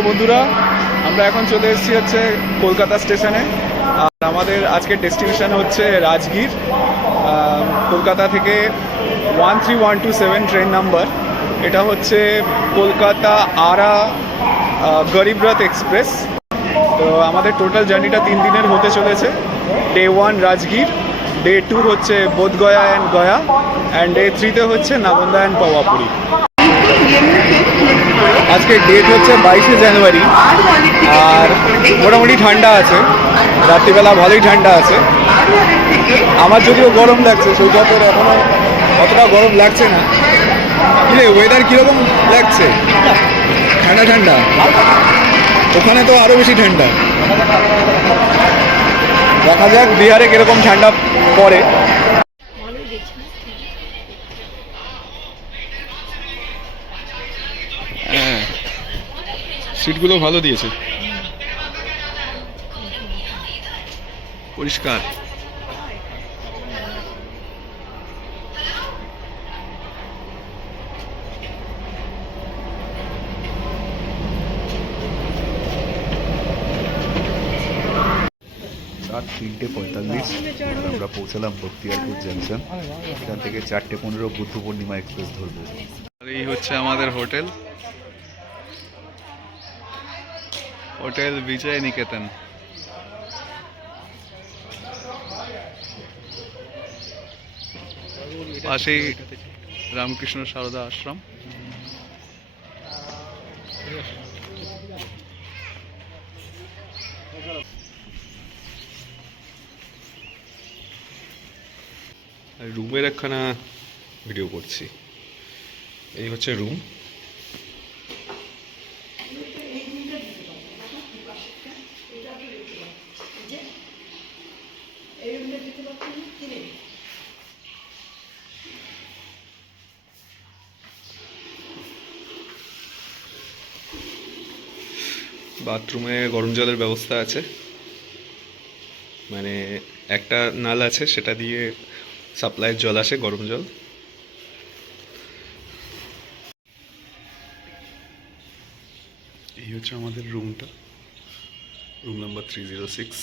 Hello বন্ধুরা, আমরা এখন চলে এসেছি হচ্ছে কলকাতা স্টেশনে। আর আমাদের আজকের ডেস্টিনেশন হচ্ছে রাজগীর। কলকাতা থেকে 13127 ট্রেন নাম্বার। এটা হচ্ছে কলকাতা আরা গরিবরথ এক্সপ্রেস। তো আমাদের টোটাল জার্নিটা 3 দিনের হতে চলেছে। ডে 1 রাজগীর, ডে 2 হচ্ছে Bodhgaya and Gaya, and day 3তে হচ্ছে নালন্দা অ্যান্ড পাওয়াপুরি। আজকে ডেট হচ্ছে 22শে জানুয়ারি। আর মোটামুটি ঠান্ডা আছে, রাত্রিবেলা ভালোই ঠান্ডা আছে। আমার যদিও গরম লাগছে, সৈকতের এখনও অতটা গরম লাগছে না। কিরে, ওয়েদার কীরকম লাগছে? ঠান্ডা ঠান্ডা? ওখানে তো আরও বেশি ঠান্ডা। দেখা যাক বিহারে কীরকম ঠান্ডা পড়ে। হ্যাঁ, সিটগুলো ভালো দিয়েছে, পরিষ্কার। রাত 3:45 আমরা পৌঁছালাম বখতিয়ারপুর জাংশন। এখান থেকে 4:15 বুদ্ধ পূর্ণিমা এক্সপ্রেস ধরবো। আর এই হচ্ছে আমাদের হোটেল, হোটেল বিজয় নিকেতন। পাশেই রামকৃষ্ণ সারদা আশ্রম। রুমের একখানা ভিডিও করছি। এই হচ্ছে রুম। বাথরুমে গরম জলের ব্যবস্থা আছে, মানে একটা নাল আছে, সেটা দিয়ে সাপ্লাইয়ের জল আসে, গরম জল। এই হচ্ছে আমাদের রুমটা, রুম নাম্বার 306।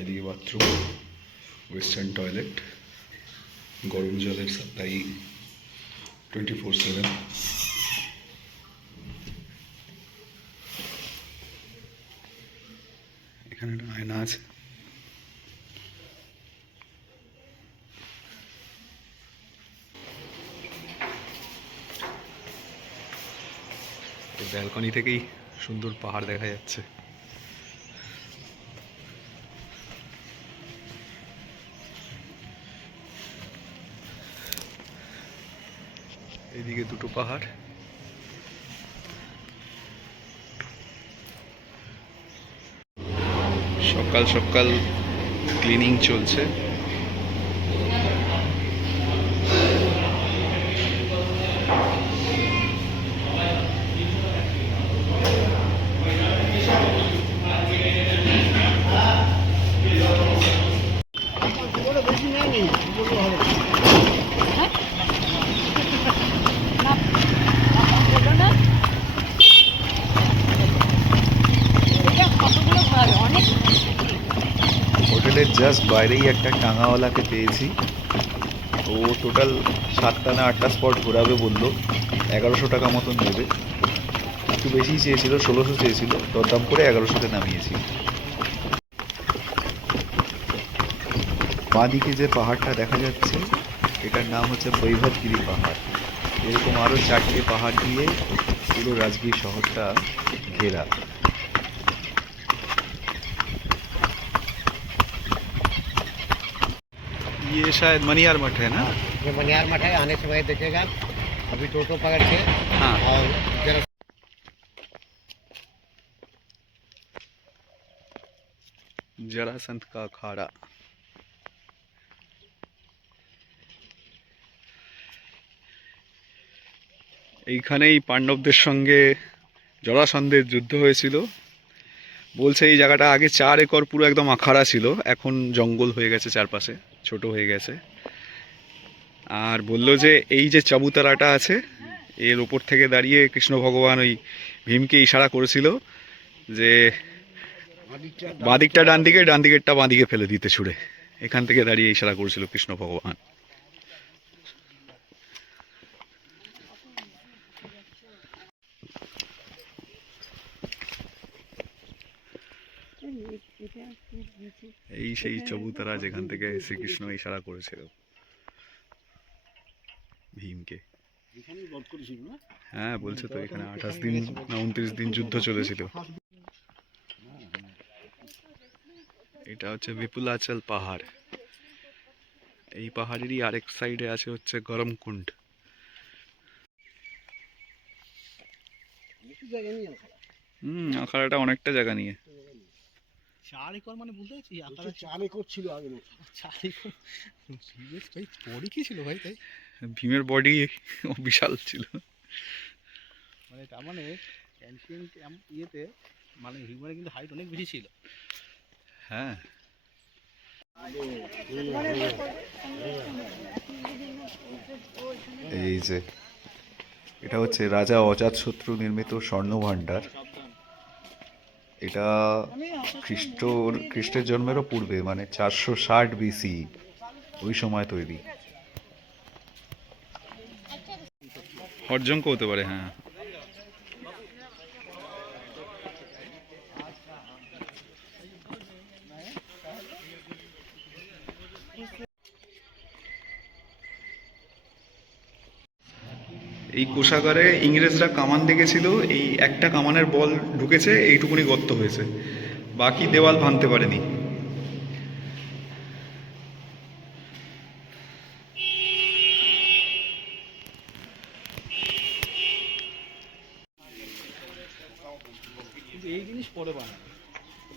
এদিকে বাথরুম, ওয়েস্টার্ন টয়লেট, গরম জলের সাপ্লাই 24/7। এখানে একটা আয়না আছে। ব্যালকনি থেকেই সুন্দর পাহাড় দেখা যাচ্ছে। এদিকে দুটো পাহাড়। সকাল সকাল ক্লিনিং চলছে। হোটেলের জাস্ট বাইরেই একটা টাঙাওয়ালাকে পেয়েছি। ও টোটাল 7টা না 8টা স্পট ঘোরাবে বললো। 1100 টাকা মতন নেবে। একটু বেশি চেয়েছিল, 1600 চেয়েছিল, দরদাম করে 1100-তে নামিয়েছি। বাঁদিকে যে পাহাড়টা দেখা যাচ্ছে, এটার নাম হচ্ছে বৈভবগিরি পাহাড়। এরকম আরও 4টে পাহাড় দিয়ে পুরো রাজগীর শহরটা ঘেরা। ये शायद मनियार मठ है ना? ये मनियार मठ है, आने से वही देखेगा। अभी टोटो पकड़ के हाँ। और जरा जरासंध का अखाड़ा। এইখানেই পাণ্ডবদের সঙ্গে জরাসন্ধের যুদ্ধ হয়েছিল। বলছে এই জায়গাটা আগে 4 একর পুরো একদম আখাড়া ছিল, এখন জঙ্গল হয়ে গেছে, চারপাশে ছোট হয়ে গেছে। আর বললো যে এই যে চাবুতারাটা আছে এর ওপর থেকে দাঁড়িয়ে কৃষ্ণ ভগবান ওই ভীমকে ইশারা করেছিল যে বাঁদিকটা ডান দিকে, ডান দিকেরটা বাঁদিকে ফেলে দিতে ছুড়ে। এখান থেকে দাঁড়িয়ে ইশারা করেছিল কৃষ্ণ ভগবান। এই সেই চবুতরা যেখান থেকে শ্রীকৃষ্ণ ইশারা করেছিল ভীমকে। হ্যাঁ বলছে তো এখানে 28 দিন না 29 দিন যুদ্ধ চলেছিল। এটা হচ্ছে বিপুলাচল পাহাড়। এই পাহাড়েরই আরেক সাইডে আছে হচ্ছে গরমকুণ্ড। আখাড়াটা অনেকটা জায়গা নিয়ে। 4 একর মানে বুঝতে পারছি, 4 একর ছিল আগে। 4 একর ভাই বডি কি ছিল ভাই? তাই ভীমের বডি বিশাল ছিল। মানে তার মানে অ্যানশিয়েন্ট ইয়েতে মানে হিউম্যানের কিন্তু হাইট অনেক বেশি ছিল। হ্যাঁ এই যে এটা হচ্ছে রাজা অজাতশত্রু নির্মিত স্বর্ণভাণ্ডার। এটা খ্রিস্টের জন্মেরও পূর্বে, মানে 460 BC ওই সময় তৈরি। হরজঙ্ক হতে পারে। হ্যাঁ এই কোষাগারে ইংরেজরা কামান দেখেছিল, এই একটা কামানের বল ঢুকেছে, এইটুকুনি গর্ত হয়েছে, বাকি দেওয়াল ভাঙতে পারেনি। কিন্তু এই জিনিস পরে বানায়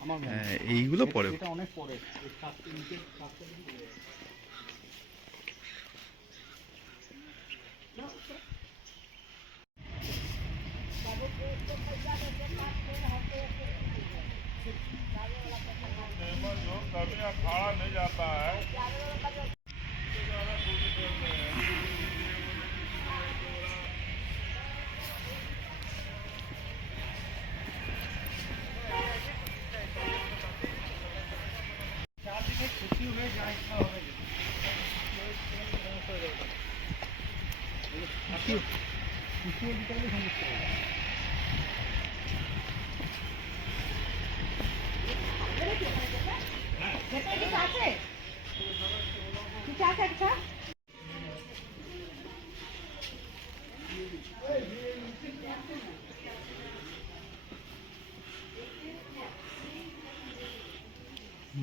আমার মনে হয়। হ্যাঁ এইগুলো পরে। এটা অনেক পরে।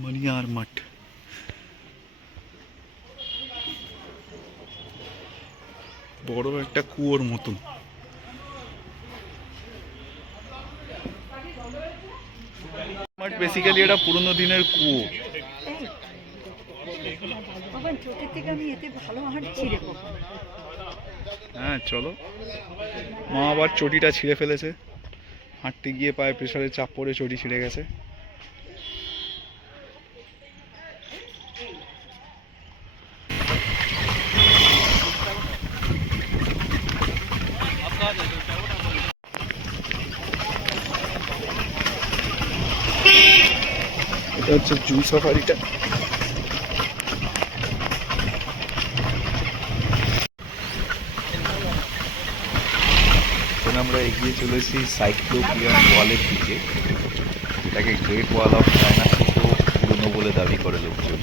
মনিয়ার মঠ। বড় একটা কুয়োর মতন। বাট বেসিক্যালি এটা পুরোনো দিনের কুয়ো। হ্যাঁ চলো। মা আবার চটিটা ছিঁড়ে ফেলেছে, হাঁটতে গিয়ে পায়ে প্রেসারের চাপ পড়ে চটি ছিঁড়ে গেছে। এটা হচ্ছে জু সাফারিটা। এখন আমরা এগিয়ে চলেছি সাইক্লোপিয়ান ওয়ালের দিকে, এটাকে গ্রেট ওয়াল অফ চায়না থেকেও পুরনো বলে দাবি করে লোকজন।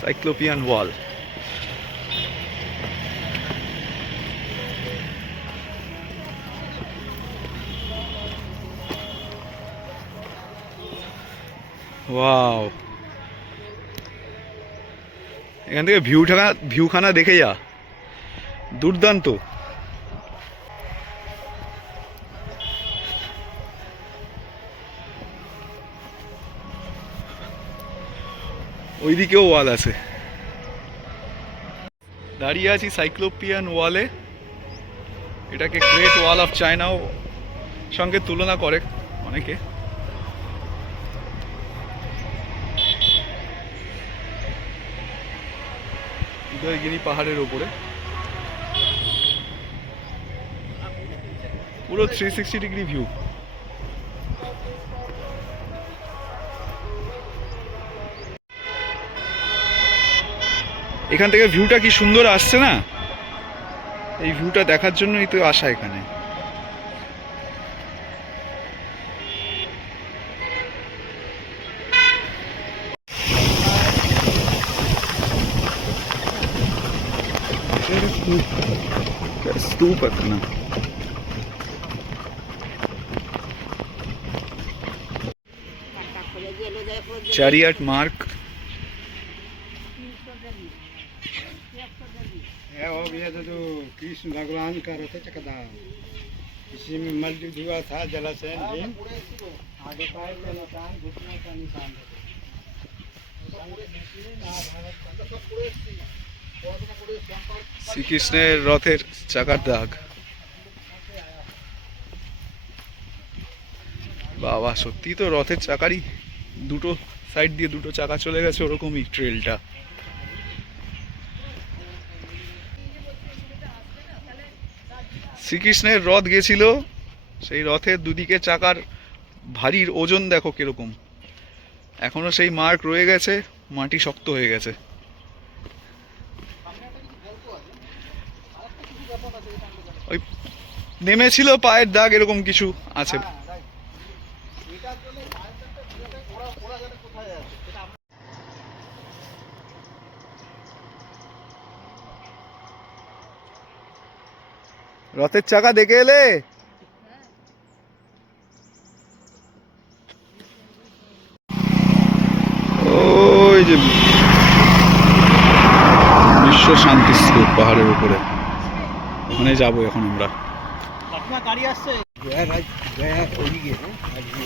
সাইক্লোপিয়ান ওয়াল। ওয়াও, এখান থেকে ভিউখানা দেখে যা। দুর্দান্ত। ওইদিকেও ওয়াল আছে। দাঁড়িয়ে আছি সাইক্লোপিয়ান ওয়ালে। এটাকে গ্রেট ওয়াল অফ চায়নাও সঙ্গে তুলনা করে অনেকে। উদয়গিরি পাহাড়ের ওপরে পুরো 360 ডিগ্রি ভিউ। এখান থেকে ভিউটা কি সুন্দর আসছে না? এই ভিউটা দেখার জন্যই তো আসা এখানে। स्तूप है ना। चैरियट मार्क जो कृष्ण भगवान का रथ चकदा इसी में मलयुद्ध हुआ था जलाशय में। आगे पैर का निशान, घुटने का निशान। শ্রীকৃষ্ণের রথের চাকার দাগ। বাবা সত্যি তো রথের চাকারই দুটো সাইড দিয়ে দুটো চাকা চলে গেছে, ওরকমই ট্রেলটা। শ্রীকৃষ্ণের রথ গেছিল, সেই রথের দুদিকে চাকার ভারীর ওজন দেখো কিরকম। এখনো সেই মার্ক রয়ে গেছে, মাটি শক্ত হয়ে গেছে। ওই নেমেছিল পায়ের দাগ, এরকম কিছু আছে। রথের চাকা দেখে এলে? ওই যে বিশ্ব শান্তি স্তূপ পাহাড়ের উপরে, ওখানে যাবো এখন আমরা। গাড়ি আসছে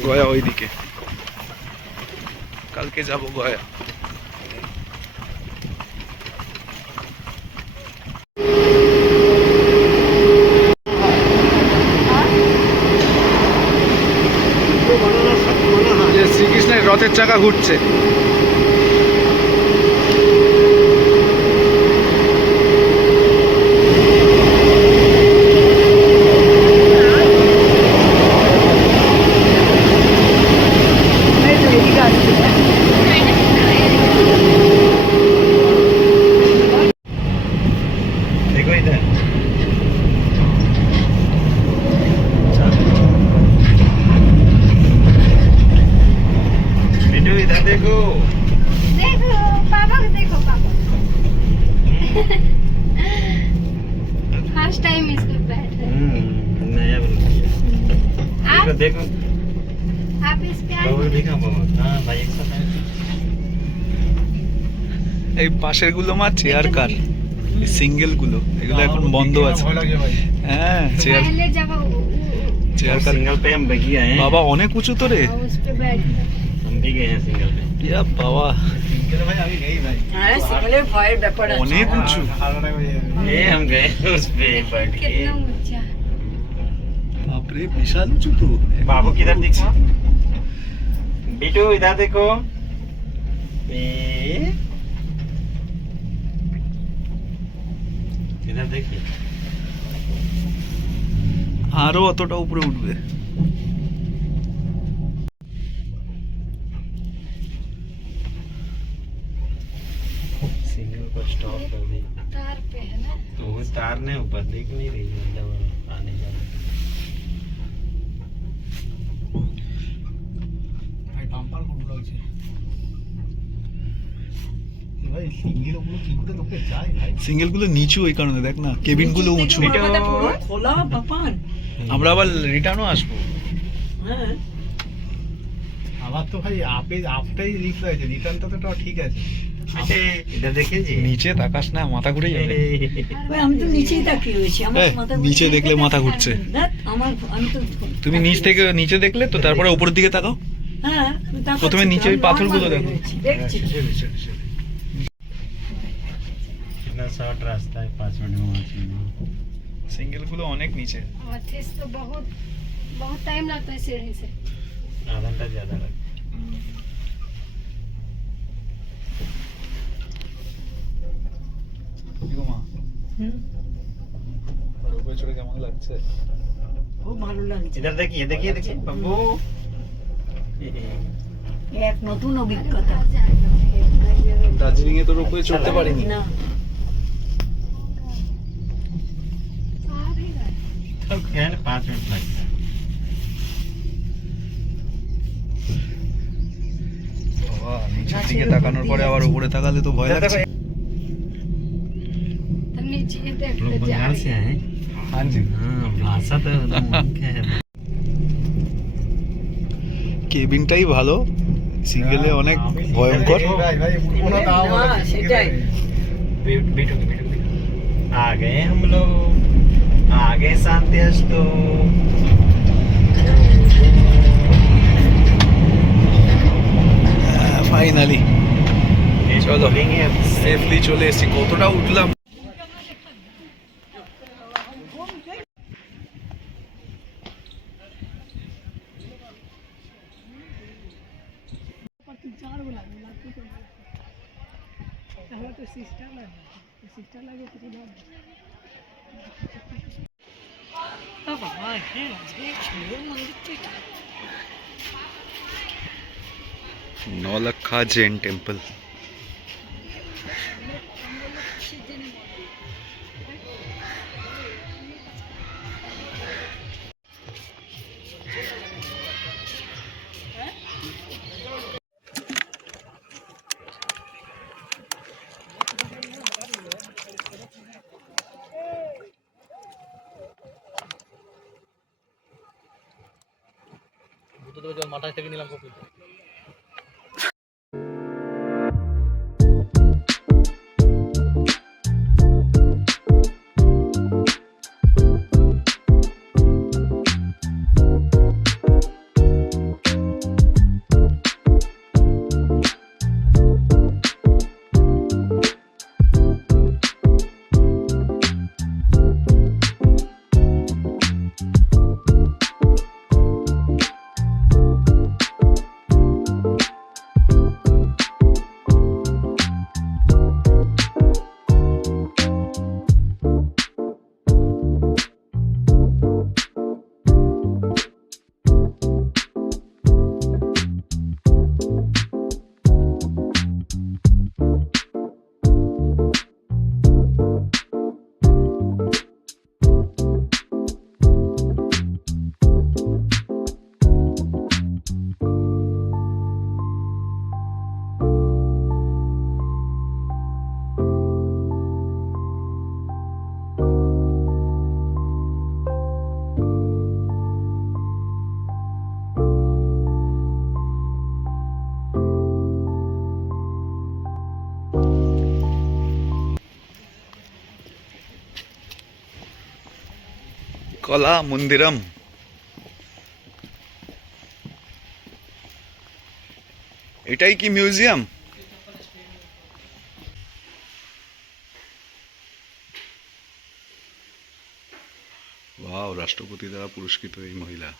গয়া ওইদিকে, কালকে যাব গয়া। শ্রীকৃষ্ণের রথের চাকা ঘুরছে। देखो इधर बेटू इधर देखो। देखो पापा को, देखो पापा। फर्स्ट टाइम इसको बैठ रहे हैं। नया आप देखो आप इस पे आए बाबा देखा बाबा। हाँ भाई एक साथ आए। এই পাশের গুলো মা চেয়ার কার, সিঙ্গেল গুলো এগুলো এখন বন্ধ আছে। হ্যাঁ চেয়ার पहले जब চেয়ার কার। सिंगल पे हम बगी आए हैं। বাবা অনেক উঁচু তো রে। उस पे बैठ हम भी गए हैं सिंगल पे। ইয়া বাবা भाई अभी गई भाई অনেক উঁচু। ये हम गए उस पे बैठ के। कितना ऊंचा। বাপরে বিশাল উঁচু তো। बाबू किधर देखो। बेटू इधर देखो। इधर देखिए। আরো অতটা উপরে উঠবে। सिंगल को स्टॉप कर दी। तार पे है ना। तो वो तार ने ऊपर दिख नहीं रही मतलब आने जाने। ভাই বাম্পার কোন লাগছে ভাই, সিঙ্গেল ওগুলো কি করে লোকে যায় ভাই? সিঙ্গেল গুলো নিচু, ওই কারণে দেখ না কেবিন গুলো উঁচু। খোলা পাপান। আমরা আবার রিটার্নও আসবো। হ্যাঁ আমার তো ভাই আপটাই লিফট আছে, রিটার্নটা তো ঠিক আছে। इधर देखिए जी নিচে তাকাস না, মাথা ঘুরে যাবে। ভাই আমি তো নিচেই তাকিয়ে রয়েছি আমার এই, মাথা নিচে দেখলে মাথা ঘুরছে। দেখ আমি তো তুমি নিচ থেকে নিচে দেখলে তো, তারপরে উপরের দিকে তাকাও। হ্যাঁ আমি তাকাচ্ছি প্রথমে তো, নিচে ওই আমি পাথরগুলো normal দেখো। রয়েছি, দেখছি इतना शॉर्ट रास्ता है 5 मिनट में पहुंच जाएंगे। সিঙ্গেল গুলো অনেক নিচে। मथिस तो बहुत बहुत टाइम लगता है सीढ़ी से। आधा घंटा ज्यादा लगता কি গো মা, হুম, আর উপরে চড়ে কেমন লাগছে? খুব ভালো লাগছে इधर देखिए देखिए देखिए बब्बू এক নতুন অভিজ্ঞতা দার্জিলিং এ তোর উপরে চড়তে পারিনি। না आप ही गए। तो क्या है 5 मिनट लगता है। বাবা, নিচের দিকে তাকানোর পরে আবার উপরে তাকালে তো ভয় লাগছে। तो नीचे लोग देखते जा बंगाल से रहे आए हैं। हाँ जी। हाँ भाषा तो एकदम उनके है। কেবিনটাই ভালো, সিঙ্গেলে অনেক ভয়ঙ্কর। না, সেটাই बैठो आ गए हम लोग, आ गए शांति तो ফাইনালি चलो। बोलेंगे अब সেফলি চলে এসেছি। কতটা উঠলাম। বাবা হ্যাঁ আজকে সুন্দর মন্দির তো এটা। নৌলখা জৈন টেম্পল। মাথায় থেকে নিলাম কপি। কলা মন্দিরম। এটাই কি মিউজিয়াম? ওয়াও, রাষ্ট্রপতি দ্বারা পুরস্কৃত এই মহিলা।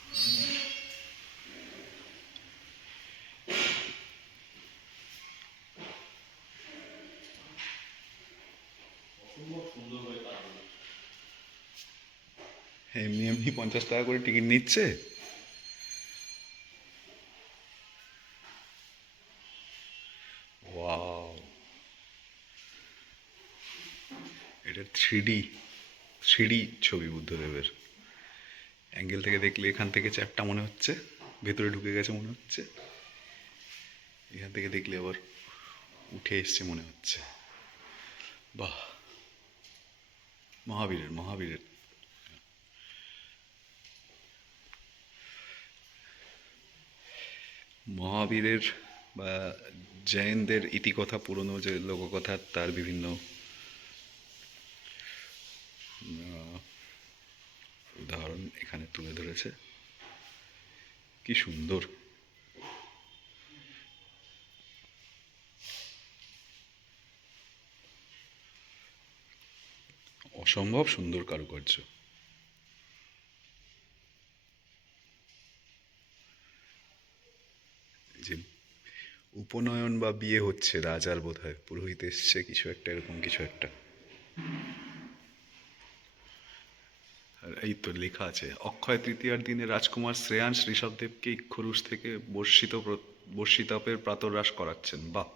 এমনি এমনি 50 টাকা করে টিকিট নিচ্ছে। ওয়াও, এটা 3D ছবি বুদ্ধদেবের। অ্যাঙ্গেল থেকে দেখলে এখান থেকে চ্যাপটা মনে হচ্ছে, ভেতরে ঢুকে গেছে মনে হচ্ছে। এখান থেকে দেখলে আবার উঠে এসছে মনে হচ্ছে। বাহ, মহাবীরের বা জৈনদের ইতিকথা, পুরনো যে লোককথা, তার বিভিন্ন উদাহরণ এখানে তুলে ধরেছে। কি সুন্দর! অসম্ভব সুন্দর কারুকার্য। যে উপনয়ন বা বিয়ে হচ্ছে রাজার, বোধহয় পুরোহিত এসছে, কিছু একটা, এরকম কিছু একটা। আর এই তো লেখা আছে, অক্ষয় তৃতীয়ার দিনে রাজকুমার শ্রেয়াংশ ঋষভদেবকে ইক্ষুরুষ থেকে বর্ষিতাপের প্রাতরাশ করাচ্ছেন। বাহ!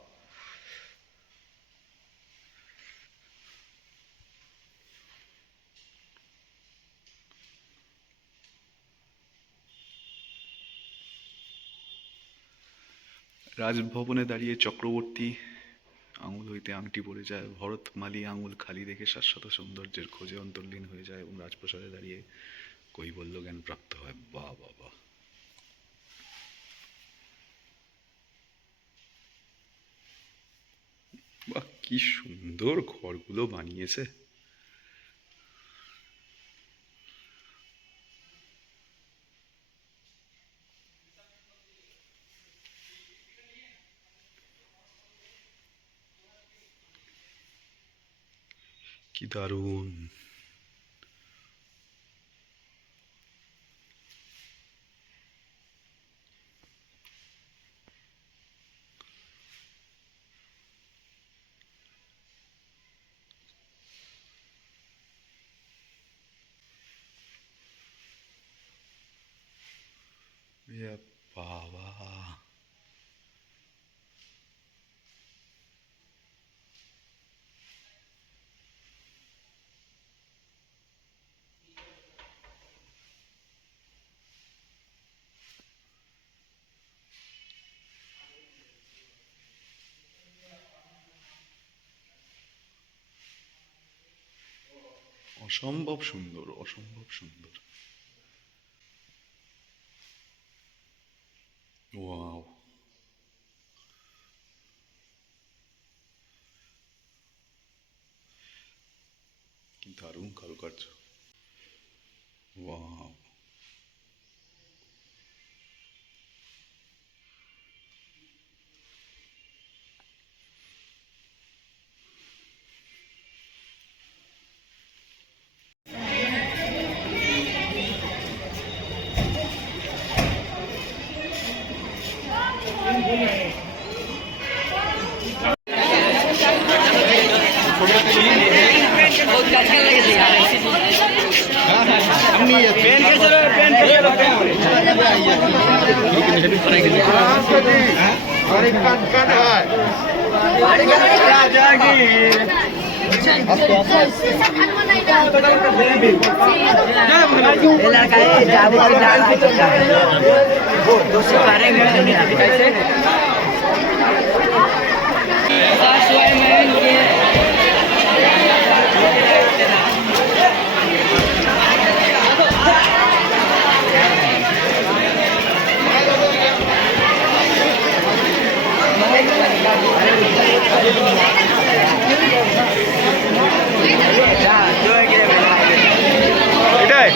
রাজভবনে দাঁড়িয়ে চক্রবর্তী আঙুল হইতে আংটি পড়ে যায়, ভরতমালী আঙুল খালি রেখে শাশ্বত সৌন্দর্যের খোঁজে অন্তর্লীন হয়ে যায় এবং রাজপ্রাসাদে দাঁড়িয়ে কৈবল্য জ্ঞান প্রাপ্ত হয়। বাহ বাহ বাহ! বাহ, কি সুন্দর ঘরগুলো বানিয়েছে। কি দারুণ! এ বাবা! অসম্ভব সুন্দর, অসম্ভব সুন্দর। ওয়াও! কি দারুণ কারুকার্য! ওয়াও! এটাই